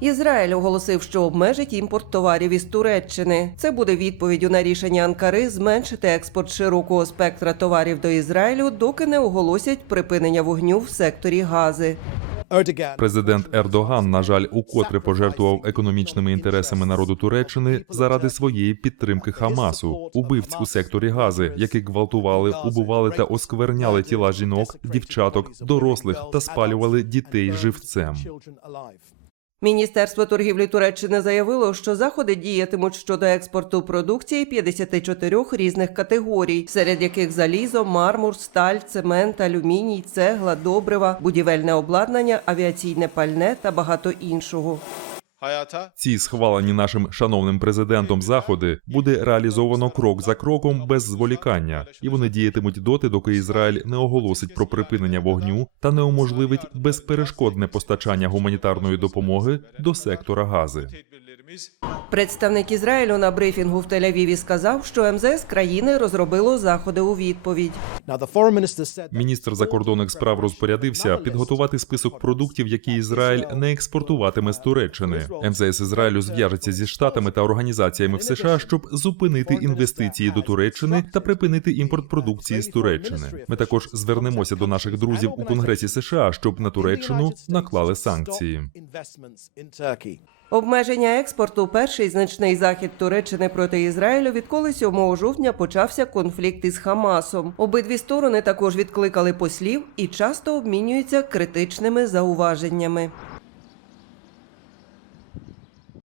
Ізраїль оголосив, що обмежить імпорт товарів із Туреччини. Це буде відповіддю на рішення Анкари зменшити експорт широкого спектра товарів до Ізраїлю, доки не оголосять припинення вогню в секторі Гази. Президент Ердоган, на жаль, укотре пожертвував економічними інтересами народу Туреччини заради своєї підтримки Хамасу, убивць у секторі Гази, які гвалтували, убивали та оскверняли тіла жінок, дівчаток, дорослих та спалювали дітей живцем. Міністерство торгівлі Туреччини заявило, що заходи діятимуть щодо експорту продукції 54 різних категорій, серед яких залізо, мармур, сталь, цемент, алюміній, цегла, добрива, будівельне обладнання, авіаційне пальне та багато іншого. Ці схвалені нашим шановним президентом заходи буде реалізовано крок за кроком без зволікання, і вони діятимуть доти, доки Ізраїль не оголосить про припинення вогню та не уможливить безперешкодне постачання гуманітарної допомоги до сектора Гази. Представник Ізраїлю на брифінгу в Тель-Авіві сказав, що МЗС країни розробило заходи у відповідь. Міністр закордонних справ розпорядився підготувати список продуктів, які Ізраїль не експортуватиме з Туреччини. МЗС Ізраїлю зв'яжеться зі штатами та організаціями в США, щоб зупинити інвестиції до Туреччини та припинити імпорт продукції з Туреччини. Ми також звернемося до наших друзів у Конгресі США, щоб на Туреччину наклали санкції. Обмеження експорту перший значний захід Туреччини проти Ізраїлю, відколи 7 жовтня почався конфлікт із Хамасом. Обидві сторони також відкликали послів і часто обмінюються критичними зауваженнями.